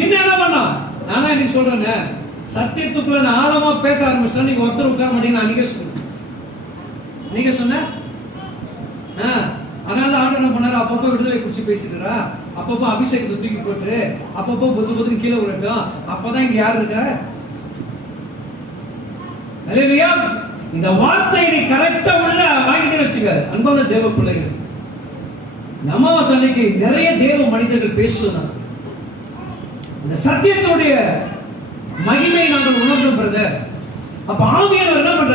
என்ன பண்ணா? நானா இன்னைக்கு சொல்றேன்னு சத்தியத்துக்குள்ள நான் ஆழமா பேச ஆரம்பிச்சிட்டேன். நீங்க ஒருத்தர் உட்கார மாட்டீங்க. நான் நீங்க சொன்ன அதனால ஆண்டு என்ன பண்ணாரு? அப்பப்போ விடுதலை குறிச்சு பேசிட்டுறா, அப்பப்போ அபிஷேகத்தை தூக்கி போட்டு, அப்பப்போ பொத்து பொத்துன்னு கீழே விடட்டும். அப்பதான் இங்க யாரு இருக்க? அல்லேலூயா. இந்த வார்த்தையை நீ கரெக்டா உள்ள வாங்கிட்டு வச்சுக்க. அன்பான தேவ பிள்ளைகள், அமாவாசை அன்னைக்கு நிறைய தேவ மனிதர்கள் பேசுவாங்க. இந்த சத்தியத்துடைய மகிமையை நாங்கள் உணர்ந்தோம் பிரதர். அப்ப ஆவியானவர் என்ன பண்றாரு?